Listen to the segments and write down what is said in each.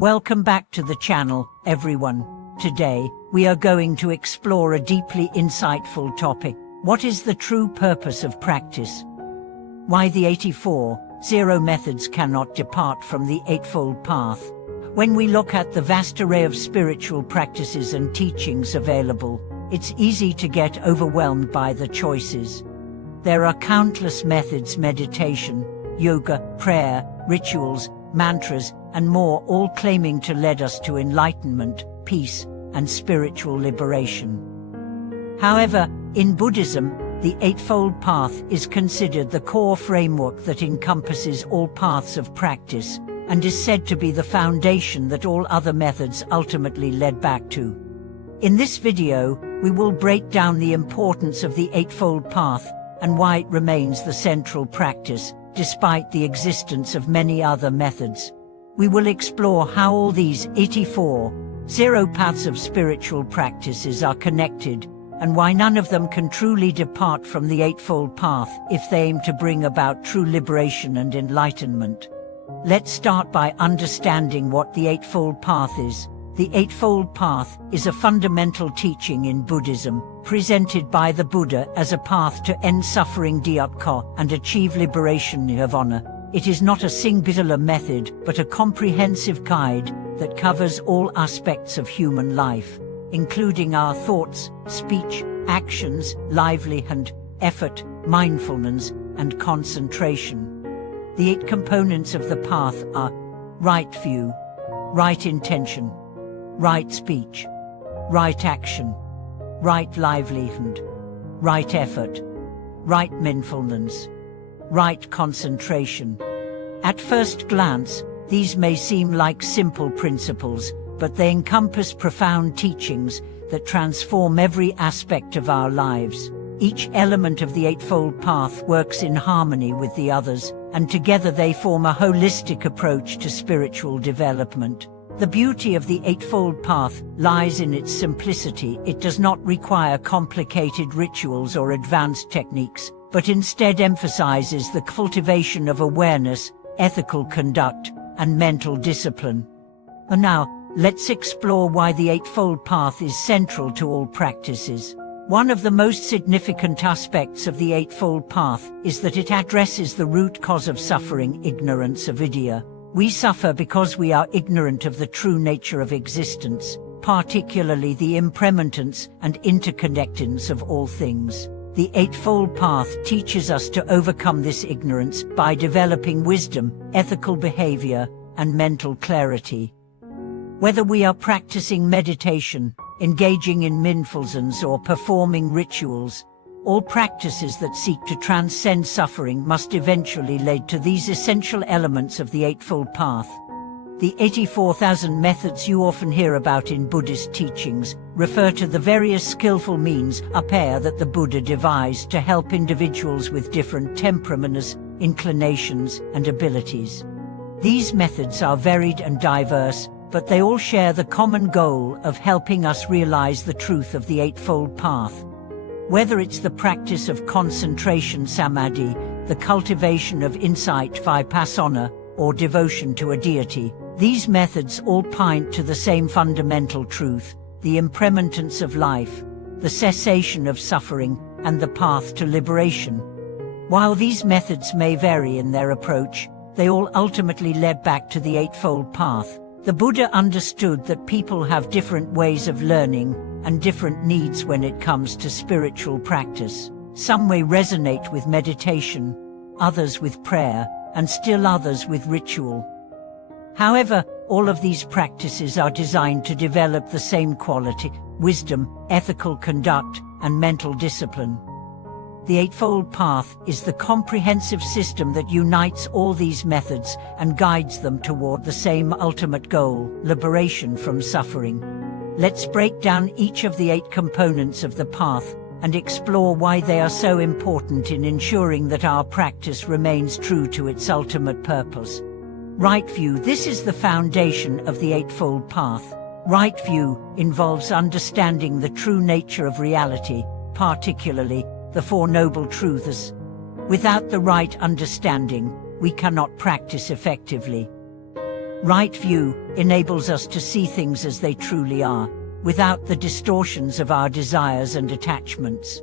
Welcome back to the channel, everyone. Today, we are going to explore a deeply insightful topic. What is the true purpose of practice? Why the 84 methods cannot depart from the Eightfold Path. When we look at the vast array of spiritual practices and teachings available, it's easy to get overwhelmed by the choices. There are countless methods: meditation, yoga, prayer, rituals, mantras, and more, all claiming to lead us to enlightenment, peace, and spiritual liberation. However, in Buddhism, the Eightfold Path is considered the core framework that encompasses all paths of practice, and is said to be the foundation that all other methods ultimately led back to. In this video, we will break down the importance of the Eightfold Path and why it remains the central practice, despite the existence of many other methods. We will explore how all these 84 paths of spiritual practices are connected, and why none of them can truly depart from the Eightfold Path if they aim to bring about true liberation and enlightenment. Let's start by understanding what the Eightfold Path is. The Eightfold Path is a fundamental teaching in Buddhism, presented by the Buddha as a path to end suffering dukkha and achieve liberation nirvana. It is not a singular method, but a comprehensive guide that covers all aspects of human life, including our thoughts, speech, actions, livelihood, effort, mindfulness, and concentration. The 8 components of the path are right view, right intention, right speech, right action, right livelihood, right effort, right mindfulness, right concentration. At first glance, these may seem like simple principles, but they encompass profound teachings that transform every aspect of our lives. Each element of the Eightfold Path works in harmony with the others, and together they form a holistic approach to spiritual development. The beauty of the Eightfold Path lies in its simplicity. It does not require complicated rituals or advanced techniques, but instead emphasizes the cultivation of awareness, ethical conduct, and mental discipline. And now, let's explore why the Eightfold Path is central to all practices. One of the most significant aspects of the Eightfold Path is that it addresses the root cause of suffering: ignorance, avidya. We suffer because we are ignorant of the true nature of existence, particularly the impermanence and interconnectedness of all things. The Eightfold Path teaches us to overcome this ignorance by developing wisdom, ethical behavior, and mental clarity. Whether we are practicing meditation, engaging in mindfulness, or performing rituals, all practices that seek to transcend suffering must eventually lead to these essential elements of the Eightfold Path. The 84,000 methods you often hear about in Buddhist teachings refer to the various skillful means that the Buddha devised to help individuals with different temperaments, inclinations, and abilities. These methods are varied and diverse, but they all share the common goal of helping us realize the truth of the Eightfold Path. Whether it's the practice of concentration samadhi, the cultivation of insight vipassana, or devotion to a deity, these methods all point to the same fundamental truth: the impermanence of life, the cessation of suffering, and the path to liberation. While these methods may vary in their approach, they all ultimately led back to the Eightfold Path. The Buddha understood that people have different ways of learning and different needs when it comes to spiritual practice. Some may resonate with meditation, others with prayer, and still others with ritual. However, all of these practices are designed to develop the same quality: wisdom, ethical conduct, and mental discipline. The Eightfold Path is the comprehensive system that unites all these methods and guides them toward the same ultimate goal: liberation from suffering. Let's break down each of the 8 components of the path and explore why they are so important in ensuring that our practice remains true to its ultimate purpose. Right view. This is the foundation of the Eightfold Path. Right view involves understanding the true nature of reality, particularly the 4 Noble Truths. Without the right understanding, we cannot practice effectively. Right view enables us to see things as they truly are, without the distortions of our desires and attachments.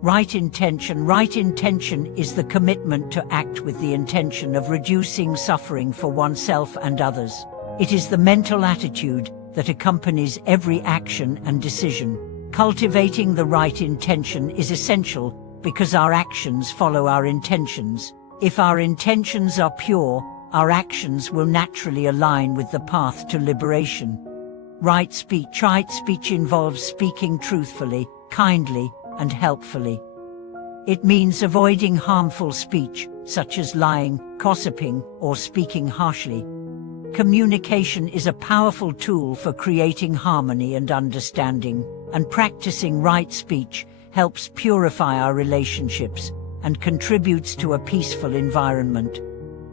Right intention is the commitment to act with the intention of reducing suffering for oneself and others. It is the mental attitude that accompanies every action and decision. Cultivating the right intention is essential because our actions follow our intentions. If our intentions are pure, our actions will naturally align with the path to liberation. Right speech involves speaking truthfully, kindly, and helpfully. It means avoiding harmful speech, such as lying, gossiping, or speaking harshly. Communication is a powerful tool for creating harmony and understanding, and practicing right speech helps purify our relationships and contributes to a peaceful environment.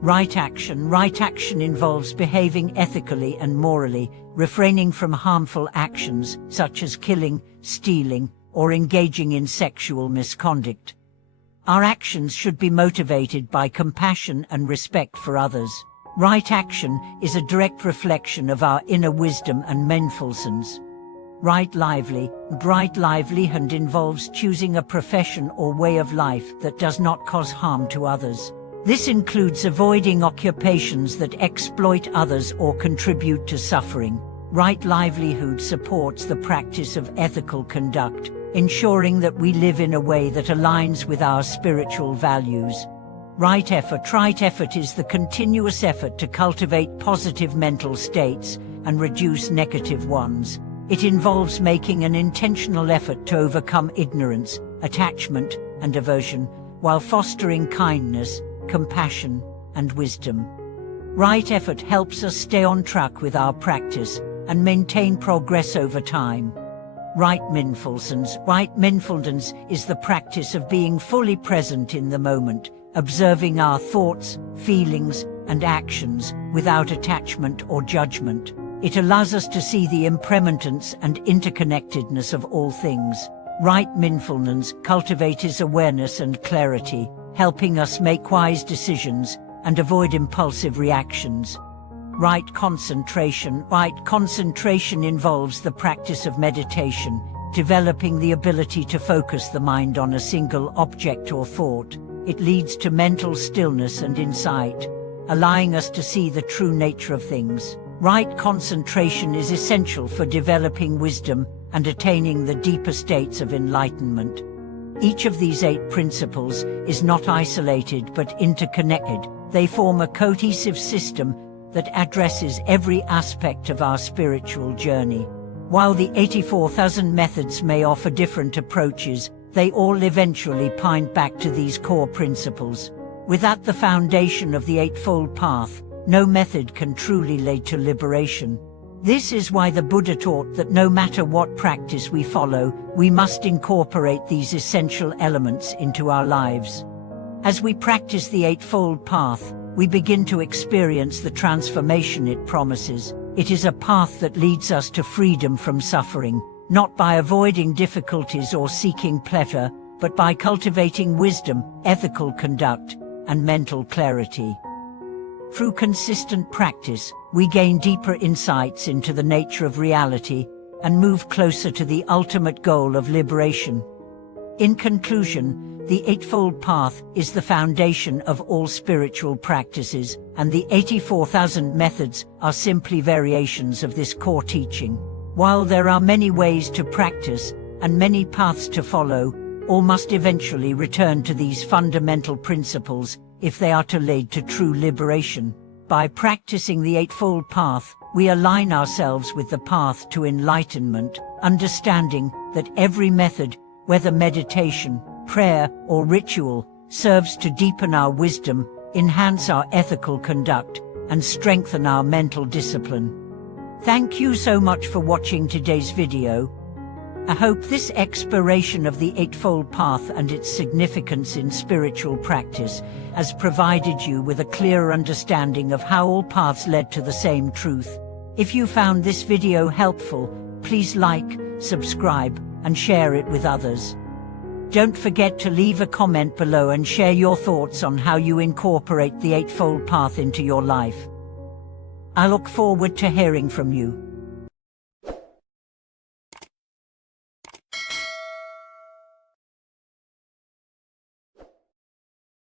Right action involves behaving ethically and morally, refraining from harmful actions such as killing, stealing, or engaging in sexual misconduct. Our actions should be motivated by compassion and respect for others. Right action is a direct reflection of our inner wisdom and mindfulness. Right livelihood involves choosing a profession or way of life that does not cause harm to others. This includes avoiding occupations that exploit others or contribute to suffering. Right livelihood supports the practice of ethical conduct, ensuring that we live in a way that aligns with our spiritual values. Right effort is the continuous effort to cultivate positive mental states and reduce negative ones. It involves making an intentional effort to overcome ignorance, attachment, and aversion, while fostering kindness, compassion, and wisdom. Right effort helps us stay on track with our practice and maintain progress over time. Right mindfulness is the practice of being fully present in the moment, observing our thoughts, feelings, and actions without attachment or judgment. It allows us to see the impermanence and interconnectedness of all things. Right mindfulness cultivates awareness and clarity, helping us make wise decisions and avoid impulsive reactions. Right concentration involves the practice of meditation, developing the ability to focus the mind on a single object or thought. It leads to mental stillness and insight, allowing us to see the true nature of things. Right concentration is essential for developing wisdom and attaining the deeper states of enlightenment. Each of these 8 principles is not isolated but interconnected. They form a cohesive system that addresses every aspect of our spiritual journey. While the 84,000 methods may offer different approaches, they all eventually point back to these core principles. Without the foundation of the Eightfold Path, no method can truly lead to liberation. This is why the Buddha taught that no matter what practice we follow, we must incorporate these essential elements into our lives. As we practice the Eightfold Path, we begin to experience the transformation it promises. It is a path that leads us to freedom from suffering, not by avoiding difficulties or seeking pleasure, but by cultivating wisdom, ethical conduct, and mental clarity. Through consistent practice, we gain deeper insights into the nature of reality and move closer to the ultimate goal of liberation. In conclusion, the Eightfold Path is the foundation of all spiritual practices, and the 84,000 methods are simply variations of this core teaching. While there are many ways to practice and many paths to follow, all must eventually return to these fundamental principles if they are to lead to true liberation. By practicing the Eightfold Path, we align ourselves with the path to enlightenment, understanding that every method, whether meditation, prayer, or ritual, serves to deepen our wisdom, enhance our ethical conduct, and strengthen our mental discipline. Thank you so much for watching today's video. I hope this exploration of the Eightfold Path and its significance in spiritual practice has provided you with a clearer understanding of how all paths led to the same truth. If you found this video helpful, please like, subscribe, and share it with others. Don't forget to leave a comment below and share your thoughts on how you incorporate the Eightfold Path into your life. I look forward to hearing from you.